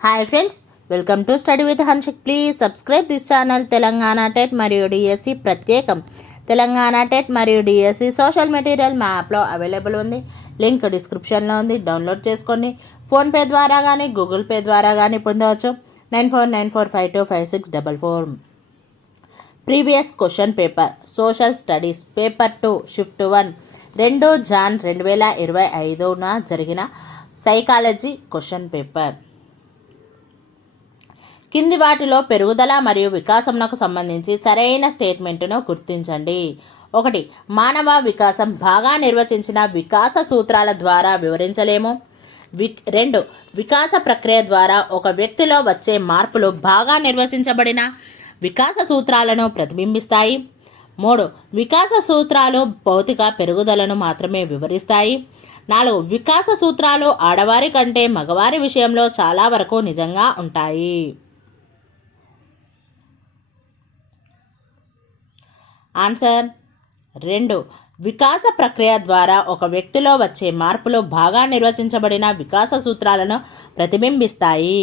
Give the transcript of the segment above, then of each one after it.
Hi friends, welcome to study with Hanshik. Please subscribe this channel. Telangana TET మరియు DSC ప్రత్యేకం. Telangana TET మరియు DSC social material మా యాప్లో available ఉంది. లింక్ డిస్క్రిప్షన్లో ఉంది, డౌన్లోడ్ చేసుకోండి. ఫోన్పే ద్వారా కానీ గూగుల్ పే ద్వారా కానీ పొందవచ్చు. 9494525644. Previous question paper social studies paper 2 shift 1 2 Jan 2025న జరిగిన సైకాలజీ క్వశ్చన్ పేపర్. కింది వాటిలో పెరుగుదల మరియు వికాసంకు సంబంధించి సరైన స్టేట్మెంట్ను గుర్తించండి. 1. మానవ వికాసం బాగా నిర్వచించిన వికాస సూత్రాల ద్వారా వివరించలేము. 2. వికాస ప్రక్రియ ద్వారా ఒక వ్యక్తిలో వచ్చే మార్పులు బాగా నిర్వచించబడిన వికాస సూత్రాలను ప్రతిబింబిస్తాయి. 3. వికాస సూత్రాలు భౌతిక పెరుగుదలను మాత్రమే వివరిస్తాయి. 4. వికాస సూత్రాలు ఆడవారి కంటే మగవారి విషయంలో చాలా వరకు నిజంగా ఉంటాయి. ఆన్సర్ 2. వికాస ప్రక్రియ ద్వారా ఒక వ్యక్తిలో వచ్చే మార్పులు బాగా నిర్వచించబడిన వికాస సూత్రాలను ప్రతిబింబిస్తాయి.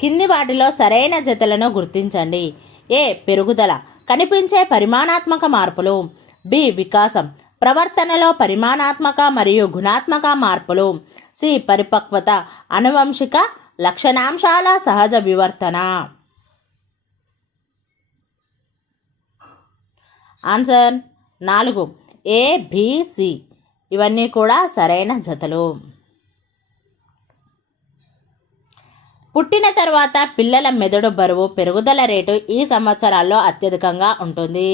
కింది వాటిలో సరైన జతలను గుర్తించండి. ఏ. పెరుగుదల కనిపించే పరిమాణాత్మక మార్పులు. బి. వికాసం ప్రవర్తనలో పరిమాణాత్మక మరియు గుణాత్మక మార్పులు. సి. పరిపక్వత ఆనువంశిక లక్షణాంశాల సహజ వివర్తన. ఆన్సర్ 4. ఏ, బి, సి ఇవన్నీ కూడా సరైన జతలు. పుట్టిన తర్వాత పిల్లల మెదడు బరువు పెరుగుదల రేటు ఈ సంవత్సరాల్లో అత్యధికంగా ఉంటుంది.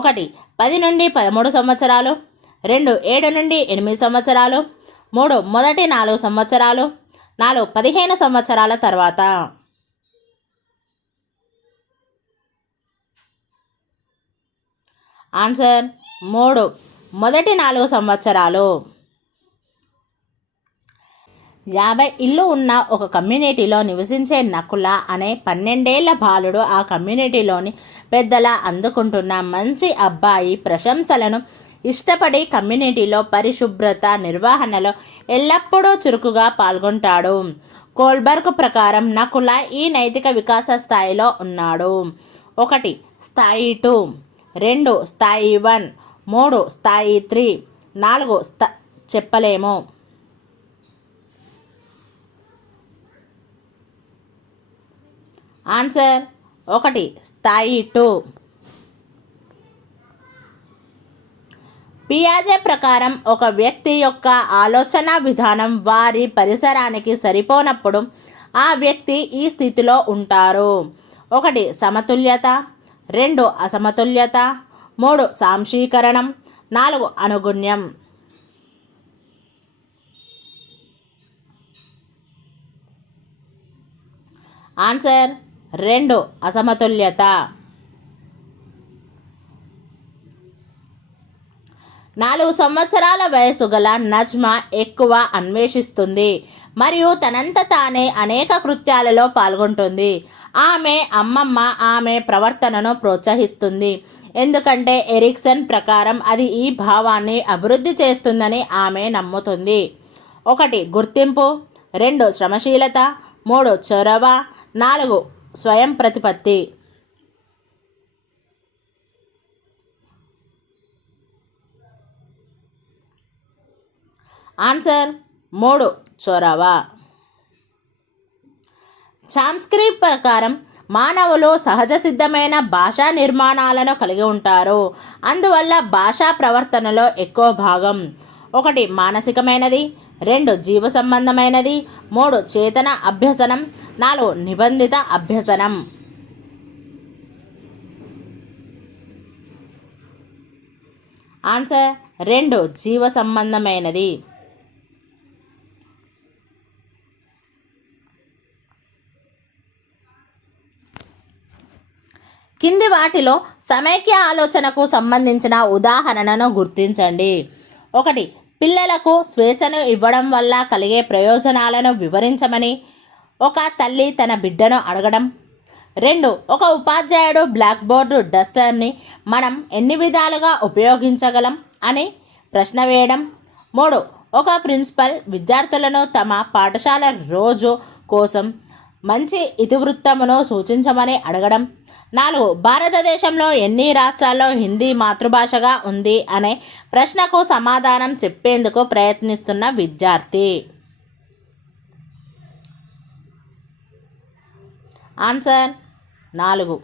1. 10 నుండి 13 సంవత్సరాలు. 2. 7 నుండి 8 సంవత్సరాలు. 3. మొదటి 4 సంవత్సరాలు. 4. 15 సంవత్సరాల తర్వాత. ఆన్సర్ 3. మొదటి 4 సంవత్సరాలు. 50 ఇళ్ళు ఉన్న ఒక కమ్యూనిటీలో నివసించే నకుల అనే 12 ఏళ్ల బాలుడు ఆ కమ్యూనిటీలోని పెద్దల అందుకుంటున్న మంచి అబ్బాయి ప్రశంసలను ఇష్టపడి కమ్యూనిటీలో పరిశుభ్రత నిర్వహణలో ఎల్లప్పుడూ చురుకుగా పాల్గొంటాడు. కోల్బర్గ్ ప్రకారం నకుల ఈ నైతిక వికాస స్థాయిలో ఉన్నాడు. 1. స్థాయి 2. 2. స్థాయి 1. 3. స్థాయి 3. 4 చెప్పలేము. ఆన్సర్ 1. స్థాయి 2. పియాజే ప్రకారం ఒక వ్యక్తి యొక్క ఆలోచన విధానం వారి పరిసరానికి సరిపోనప్పుడు ఆ వ్యక్తి ఈ స్థితిలో ఉంటారు. 1. సమతుల్యత. 2. అసమతుల్యత. 3. సాంశీకరణం. 4. అనుగుణ్యం. ఆన్సర్ 2. అసమతుల్యత. 4 సంవత్సరాల వయసు గల నజ్మా ఎక్కువ అన్వేషిస్తుంది మరియు తనంత తానే అనేక కృత్యాలలో పాల్గొంటుంది. ఆమె అమ్మమ్మ ఆమె ప్రవర్తనను ప్రోత్సహిస్తుంది ఎందుకంటే ఎరిక్సన్ ప్రకారం అది ఈ భావాన్ని అభివృద్ధి చేస్తుందని ఆమె నమ్ముతుంది. 1. గుర్తింపు. 2. శ్రమశీలత. 3. చొరవ. 4. స్వయం ప్రతిపత్తి. ఆన్సర్ 3. చొరవ. చామ్స్కీ ప్రకారం మానవులు సహజ సిద్ధమైన భాషా నిర్మాణాలను కలిగి ఉంటారు. అందువల్ల భాషా ప్రవర్తనలో ఎక్కువ భాగం 1. మానసికమైనది. 2. జీవ సంబంధమైనది. 3. చేతన అభ్యసనం. 4. నిబంధిత అభ్యసనం. ఆన్సర్ 2. జీవ సంబంధమైనది. కింది వాటిలో సమైక్య ఆలోచనకు సంబంధించిన ఉదాహరణను గుర్తించండి. 1. పిల్లలకు స్వేచ్ఛను ఇవ్వడం వల్ల కలిగే ప్రయోజనాలను వివరించమని ఒక తల్లి తన బిడ్డను అడగడం. 2. ఒక ఉపాధ్యాయుడు బ్లాక్ బోర్డు డస్టర్ని మనం ఎన్ని విధాలుగా ఉపయోగించగలం అని ప్రశ్న వేయడం. 3. ఒక ప్రిన్సిపల్ విద్యార్థులను తమ పాఠశాల రోజు కోసం మంచి ఇతివృత్తమును సూచించమని అడగడం. 4. భారతదేశంలో ఎన్ని రాష్ట్రాల్లో హిందీ మాతృభాషగా ఉంది అనే ప్రశ్నకు సమాధానం చెప్పేందుకు ప్రయత్నిస్తున్న విద్యార్థి. ఆన్సర్ 4.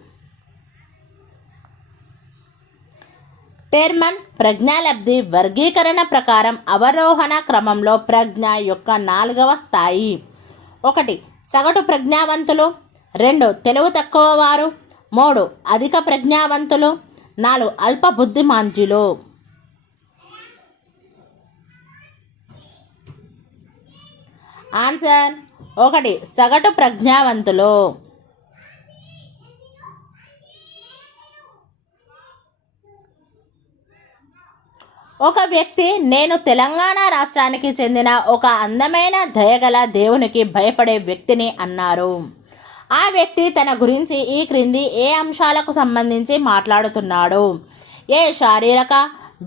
టెర్మన్ ప్రజ్ఞాలబ్ధి వర్గీకరణ ప్రకారం అవరోహణ క్రమంలో ప్రజ్ఞ యొక్క 4వ స్థాయి. 1. సగటు ప్రజ్ఞావంతులు. 2. తెలివి తక్కువ వారు. 3. అధిక ప్రజ్ఞావంతులు. 4. అల్ప బుద్ధిమాంద్యులు. ఆన్సర్ 1. సగటు ప్రజ్ఞావంతులు. ఒక వ్యక్తి నేను తెలంగాణ రాష్ట్రానికి చెందిన ఒక అందమైన దయగల దేవునికి భయపడే వ్యక్తిని అన్నారు. ఆ వ్యక్తి తన గురించి ఈ క్రింది ఏ అంశాలకు సంబంధించి మాట్లాడుతున్నాడు? ఏ శారీరక,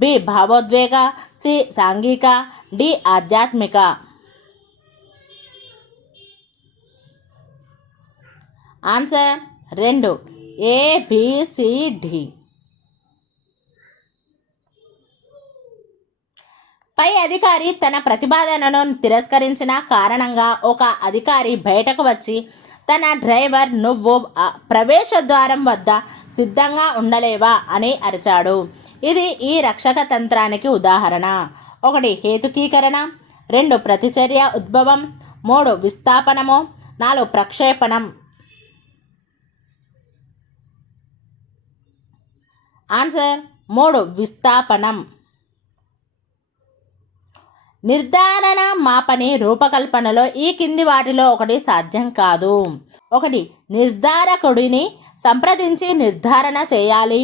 బి భావోద్వేగ, సి సాంఘిక, డి ఆధ్యాత్మిక. ఆన్సర్ 2. ABCD. పై అధికారి తన ప్రతిపాదనను తిరస్కరించిన కారణంగా ఒక అధికారి బయటకు వచ్చి తన డ్రైవర్ నువ్వు ప్రవేశ ద్వారం వద్ద సిద్ధంగా ఉండలేవా అని అరిచాడు. ఇది ఈ రక్షక తంత్రానికి ఉదాహరణ. 1. హేతుకీకరణ. 2. ప్రతిచర్య ఉద్భవం. 3. విస్థాపనము. 4. ప్రక్షేపణం. ఆన్సర్ 3. విస్థాపనం. నిర్ధారణ మాపని రూపకల్పనలో ఈ కింది వాటిలో ఒకటి సాధ్యం కాదు. 1. నిర్ధారకుడిని సంప్రదించి నిర్ధారణ చేయాలి.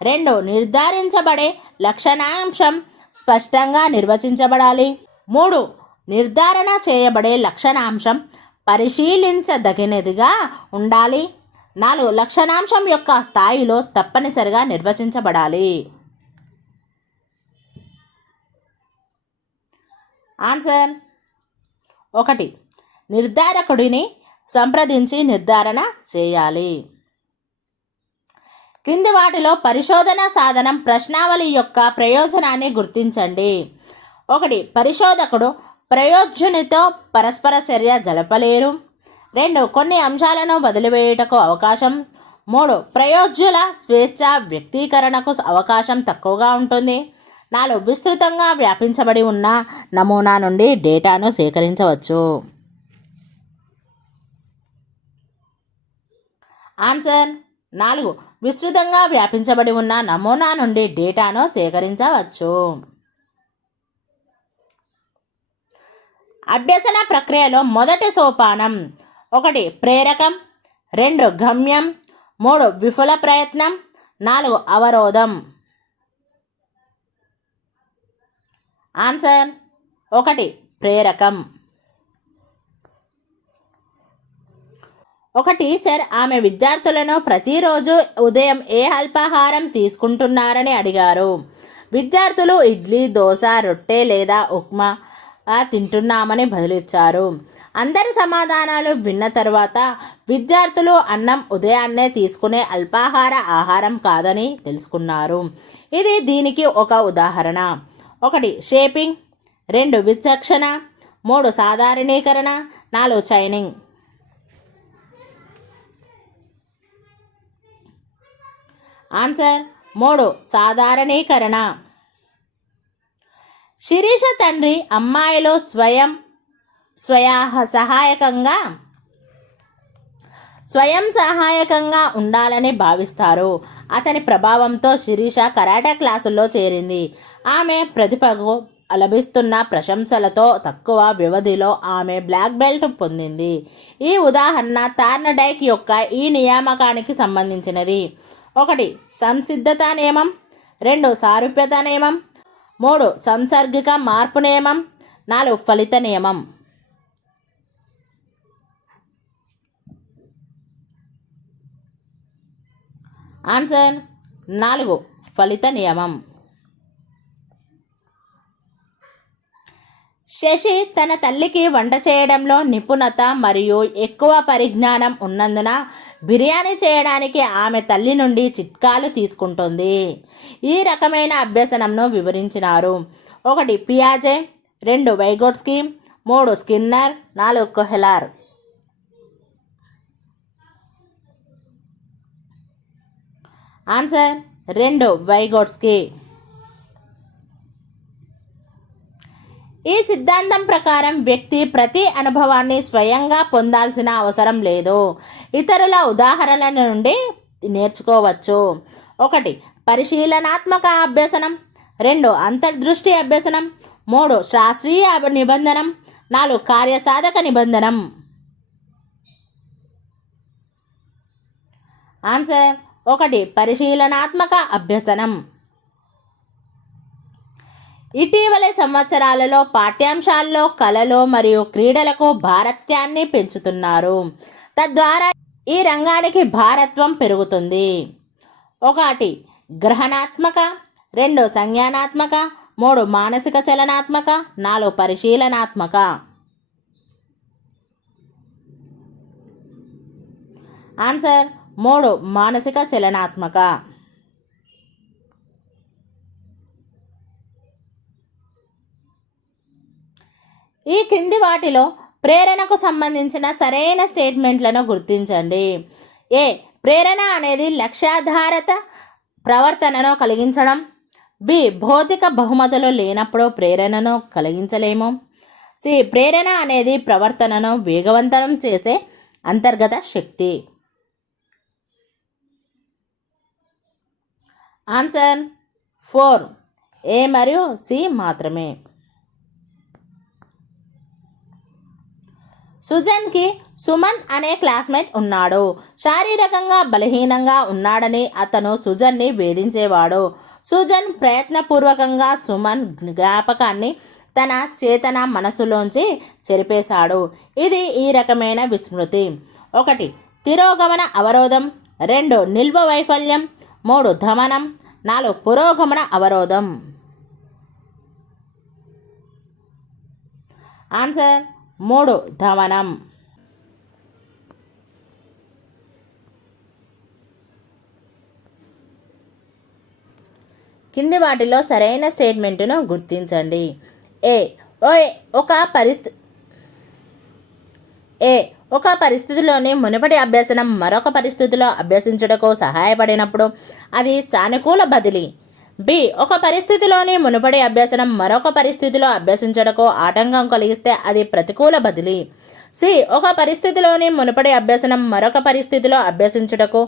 2. నిర్ధారించబడే లక్షణాంశం స్పష్టంగా నిర్వచించబడాలి. 3. నిర్ధారణ చేయబడే లక్షణాంశం పరిశీలించదగినదిగా ఉండాలి. 4. లక్షణాంశం యొక్క స్థాయిలో తప్పనిసరిగా నిర్వచించబడాలి. ఆన్సర్ 1. నిర్ధారకుడిని సంప్రదించి నిర్ధారణ చేయాలి. కింది వాటిలో పరిశోధన సాధనం ప్రశ్నావళి యొక్క ప్రయోజనాన్ని గుర్తించండి. 1. పరిశోధకుడు ప్రయోజ్యునితో పరస్పర చర్య జరపలేరు. 2. కొన్ని అంశాలను వదిలివేయుటకు అవకాశం. 3. ప్రయోజ్యుల స్వేచ్ఛ వ్యక్తీకరణకు అవకాశం తక్కువగా ఉంటుంది. 4. విస్తృతంగా వ్యాపించబడి ఉన్న నమూనా నుండి డేటాను సేకరించవచ్చు. ఆన్సర్ 4. విస్తృతంగా వ్యాపించబడి ఉన్న నమూనా నుండి డేటాను సేకరించవచ్చు. అభ్యసన ప్రక్రియలో మొదటి సోపానం. 1. ప్రేరకం. 2. గమ్యం. 3. విఫల ప్రయత్నం. 4. అవరోధం. ఆన్సర్ 1. ప్రేరకం. ఒక టీచర్ ఆమె విద్యార్థులను ప్రతిరోజు ఉదయం ఏ అల్పాహారం తీసుకుంటున్నారని అడిగారు. విద్యార్థులు ఇడ్లీ, దోశ, రొట్టె లేదా ఉప్మా తింటున్నామని బదులిచ్చారు. అందరి సమాధానాలు విన్న తర్వాత విద్యార్థులు అన్నం ఉదయాన్నే తీసుకునే అల్పాహార ఆహారం కాదని తెలుసుకున్నారు. ఇది దీనికి ఒక ఉదాహరణ. 1. షేపింగ్. 2. విచక్షణ. 3. సాధారణీకరణ. 4. చైనింగ్. ఆన్సర్ 3. సాధారణీకరణ. శిరీష తండ్రి అమ్మాయిలు స్వయం సహాయకంగా ఉండాలని భావిస్తారు. అతని ప్రభావంతో శిరీష కరాటే క్లాసుల్లో చేరింది. ఆమె ప్రతిభకు లభిస్తున్న ప్రశంసలతో తక్కువ వ్యవధిలో ఆమె బ్లాక్ బెల్ట్ పొందింది. ఈ ఉదాహరణ థార్న్డైక్ యొక్క ఈ నియామకానికి సంబంధించినది. 1. సంసిద్ధత నియమం. 2. సారూప్యత నియమం. 3. సంసర్గిక మార్పు నియమం. 4. ఫలిత నియమం. ఆన్సర్ 4. ఫలిత నియమం. శశి తన తల్లికి వంట చేయడంలో నిపుణత మరియు ఎక్కువ పరిజ్ఞానం ఉన్నందున బిర్యానీ చేయడానికి ఆమె తల్లి నుండి చిట్కాలు తీసుకుంటుంది. ఈ రకమైన అభ్యసనంను వివరించినారు. 1 పియాజే, 2 వైగోట్స్కీ, 3 స్కిన్నర్, 4 కొహెలార్. Answer 2 Vygotsky. ఈ సిద్ధాంతం ప్రకారం వ్యక్తి ప్రతి అనుభవాన్ని స్వయంగా పొందాల్సిన అవసరం లేదు, ఇతరుల ఉదాహరణల నుండి నేర్చుకోవచ్చు. 1 పరిశీలనాత్మక అభ్యసనం, 2 అంతర్దృష్టి అభ్యసనం, 3 శాస్త్రీయ నిబంధనం, 4 కార్యసాధక నిబంధనం. ఆన్సర్ 1 పరిశీలనాత్మక అభ్యసనం. ఇటీవలి సంవత్సరాలలో పాఠ్యాంశాల్లో కళలు మరియు క్రీడలకు భారత్యాన్ని పెంచుతున్నారు. తద్వారా ఈ రంగానికి భారత్వం పెరుగుతుంది. 1 గ్రహణాత్మక, 2 సంజ్ఞానాత్మక, 3 మానసిక చలనాత్మక, 4 పరిశీలనాత్మక. ఆన్సర్ 3 మానసిక చలనాత్మక. ఈ క్రింది వాటిలో ప్రేరణకు సంబంధించిన సరైన స్టేట్మెంట్లను గుర్తించండి. ఏ ప్రేరణ అనేది లక్ష్యాధారిత ప్రవర్తనను కలిగించడం. బి భౌతిక బహుమతులు లేనప్పుడు ప్రేరణను కలిగించలేము. సి ప్రేరణ అనేది ప్రవర్తనను వేగవంతం చేసే అంతర్గత శక్తి. ఆన్సర్ 4 ఏ మరియు సి మాత్రమే. సుజన్కి సుమన్ అనే క్లాస్మేట్ ఉన్నాడు. శారీరకంగా బలహీనంగా ఉన్నాడని అతను సుజన్ని వేధించేవాడు. సుజన్ ప్రయత్నపూర్వకంగా సుమన్ జ్ఞాపకాన్ని తన చేతన మనసులోంచి చెరిపేశాడు. ఇది ఈ రకమైన విస్మృతి. 1 తిరోగమన అవరోధం, 2 నిల్వ వైఫల్యం, 3 ధమనం, 4 పురోగమన అవరోధం. ఆన్సర్ 3 ధమనం. కింది వాటిలో సరైన స్టేట్మెంటును గుర్తించండి. ఏ ఒక పరిస్థితిలోని మునుపటి అభ్యసనం మరొక పరిస్థితిలో అభ్యసించుటకు సహాయపడినప్పుడు అది సానుకూల బదిలీ. బి ఒక పరిస్థితిలోని మునుపటి అభ్యసనం మరొక పరిస్థితిలో అభ్యసించుటకు ఆటంకం కలిగిస్తే అది ప్రతికూల బదిలీ. సి ఒక పరిస్థితిలోని మునుపటి అభ్యసనం మరొక పరిస్థితిలో అభ్యసించుటకు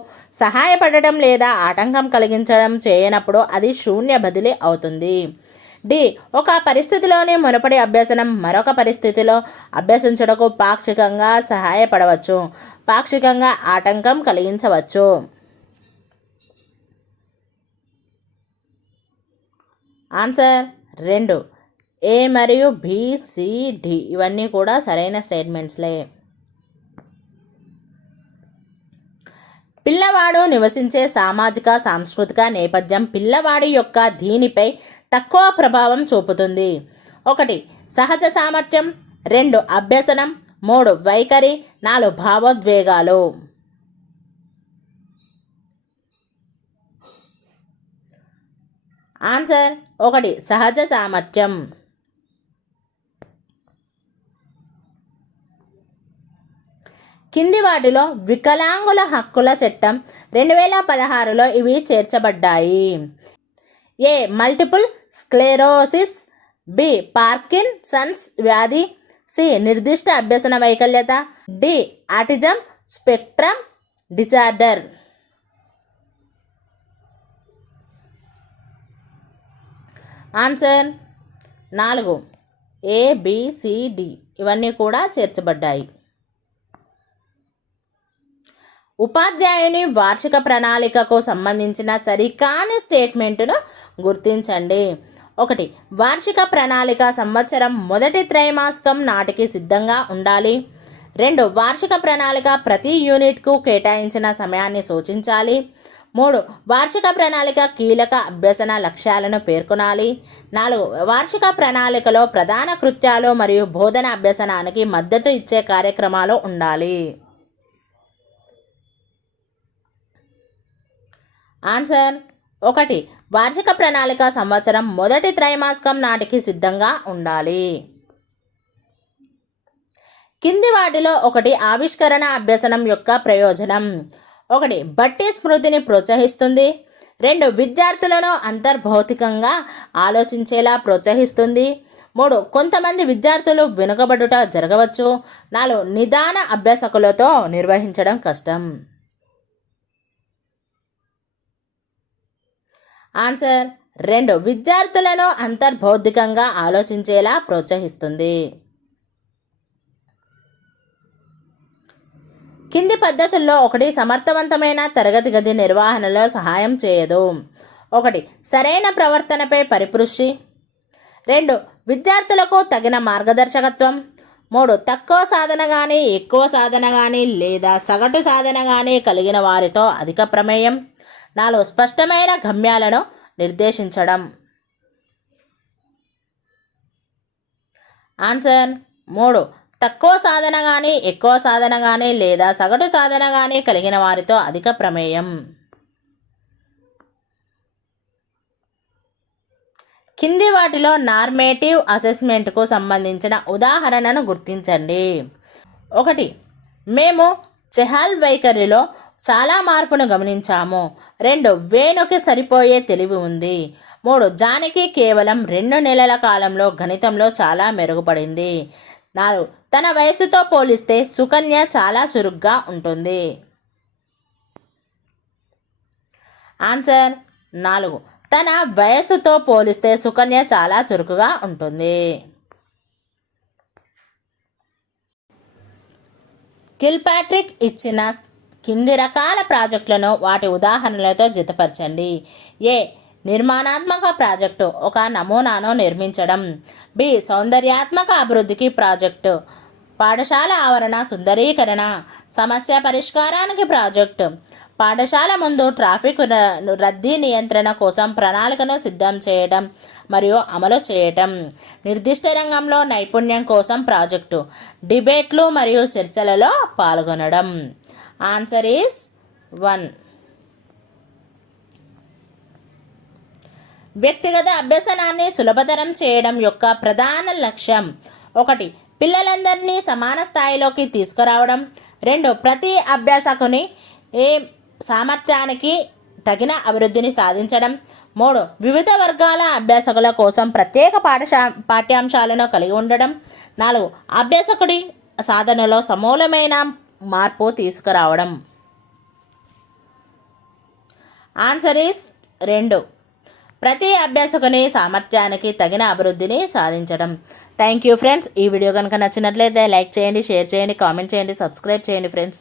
సహాయపడటం లేదా ఆటంకం కలిగించడం చేయనప్పుడు అది శూన్య బదిలీ అవుతుంది. డి ఒక పరిస్థితిలోని మునుపటి అభ్యసనం మరొక పరిస్థితిలో అభ్యసించుటకు పాక్షికంగా సహాయపడవచ్చు, పాక్షికంగా ఆటంకం కలిగించవచ్చు. ఆన్సర్ 2 ఏ మరియు బి, సి, డి ఇవన్నీ కూడా సరైన స్టేట్మెంట్స్లే. పిల్లవాడు నివసించే సామాజిక సాంస్కృతిక నేపథ్యం పిల్లవాడి యొక్క దీనిపై తక్కువ ప్రభావం చూపుతుంది. 1 సహజ సామర్థ్యం, 2 అభ్యసనం, 3 వైఖరి, 4 భావోద్వేగాలు. ఆన్సర్ 1 సహజ సామర్థ్యం. కింది వాటిలో వికలాంగుల హక్కుల చట్టం 2016లో ఇవి చేర్చబడ్డాయి. A multiple sclerosis, B Parkinson's వ్యాధి, సి నిర్దిష్ట అభ్యసన వైకల్యత, D autism spectrum disorder. Answer 4 A, B, C, D ఇవన్నీ కూడా చేర్చబడ్డాయి. ఉపాధ్యాయుని వార్షిక ప్రణాళికకు సంబంధించిన సరికాని స్టేట్మెంటును గుర్తించండి. 1 వార్షిక ప్రణాళిక సంవత్సరం మొదటి త్రైమాసికం నాటికి సిద్ధంగా ఉండాలి. 2 వార్షిక ప్రణాళిక ప్రతి యూనిట్కు కేటాయించిన సమయాన్ని సూచించాలి. 3 వార్షిక ప్రణాళిక కీలక అభ్యసన లక్ష్యాలను పేర్కొనాలి. 4 వార్షిక ప్రణాళికలో ప్రధాన కృత్యాలు మరియు బోధన అభ్యసనానికి మద్దతు ఇచ్చే కార్యక్రమాలు ఉండాలి. ఆన్సర్ 1 వార్షిక ప్రణాళిక సంవత్సరం మొదటి త్రైమాసికం నాటికి సిద్ధంగా ఉండాలి. కింది వాటిలో 1 ఆవిష్కరణ అభ్యసనం యొక్క ప్రయోజనం. 1 బట్టి స్మృతిని ప్రోత్సహిస్తుంది. 2 విద్యార్థులను అంతర్భౌతికంగా ఆలోచించేలా ప్రోత్సహిస్తుంది. 3 కొంతమంది విద్యార్థులు వెనుకబడుట జరగవచ్చు. 4 నిదాన అభ్యాసకులతో నిర్వహించడం కష్టం. ఆన్సర్ 2 విద్యార్థులను అంతర్బౌద్ధికంగా ఆలోచించేలా ప్రోత్సహిస్తుంది. కింది పద్ధతుల్లో 1 సమర్థవంతమైన తరగతి గది నిర్వహణలో సహాయం చేయదు. 1 సరైన ప్రవర్తనపై పరిపృష్టి. 2 విద్యార్థులకు తగిన మార్గదర్శకత్వం. 3 తక్కువ సాధన కానీ ఎక్కువ సాధన కానీ లేదా సగటు సాధన కానీ కలిగిన వారితో అధిక ప్రమేయం. 4 స్పష్టమైన గమ్యాలను నిర్దేశించడం. ఆన్సర్ 3 తక్కువ సాధన కానీ ఎక్కువ సాధన కానీ లేదా సగటు సాధన కానీ కలిగిన వారితో అధిక ప్రమేయం. కింది వాటిలో నార్మేటివ్ అసెస్మెంట్కు సంబంధించిన ఉదాహరణను గుర్తించండి. 1 మేము చెహాల్ వైఖరిలో చాలా మార్పును గమనించాము. 2 వేణుకి సరిపోయే తెలివి ఉంది. 3 జానకి కేవలం 2 నెలల కాలంలో గణితంలో చాలా మెరుగుపడింది. 4 తన వయసుతో పోలిస్తే సుకన్య చాలా చురుగ్గా ఉంటుంది. ఆన్సర్ 4 తన వయసుతో పోలిస్తే సుకన్య చాలా చురుకుగా ఉంటుంది. కిల్పాట్రిక్ ఇచ్చిన కింది రకాల ప్రాజెక్టులను వాటి ఉదాహరణలతో జతపరచండి. ఏ నిర్మాణాత్మక ప్రాజెక్టు, ఒక నమూనాను నిర్మించడం. బి సౌందర్యాత్మక అభివృద్ధికి ప్రాజెక్టు, పాఠశాల ఆవరణ సుందరీకరణ. సమస్య పరిష్కారానికి ప్రాజెక్టు, పాఠశాల ముందు ట్రాఫిక్ రద్దీ నియంత్రణ కోసం ప్రణాళికను సిద్ధం చేయడం మరియు అమలు చేయటం. నిర్దిష్ట రంగంలో నైపుణ్యం కోసం ప్రాజెక్టు, డిబేట్లు మరియు చర్చలలో పాల్గొనడం. Answer is 1. వ్యక్తిగత అభ్యసనాన్ని సులభతరం చేయడం యొక్క ప్రధాన లక్ష్యం. 1 పిల్లలందరినీ సమాన స్థాయిలోకి తీసుకురావడం. 2 ప్రతి అభ్యాసకుని సామర్థ్యానికి తగిన అభివృద్ధిని సాధించడం. 3 వివిధ వర్గాల అభ్యాసకుల కోసం ప్రత్యేక పాఠ్యాంశాలను కలిగి ఉండడం. 4 అభ్యాసకుడి సాధనలో సమూలమైన మార్పు తీసుకురావడం. ఆన్సర్ ఈస్ 2 ప్రతి అభ్యాసకుని సామర్థ్యానికి తగిన అభివృద్ధిని సాధించడం. Thank you friends. ఈ వీడియో కనుక నచ్చినట్లయితే లైక్ చేయండి, షేర్ చేయండి, కామెంట్ చేయండి, సబ్స్క్రైబ్ చేయండి ఫ్రెండ్స్.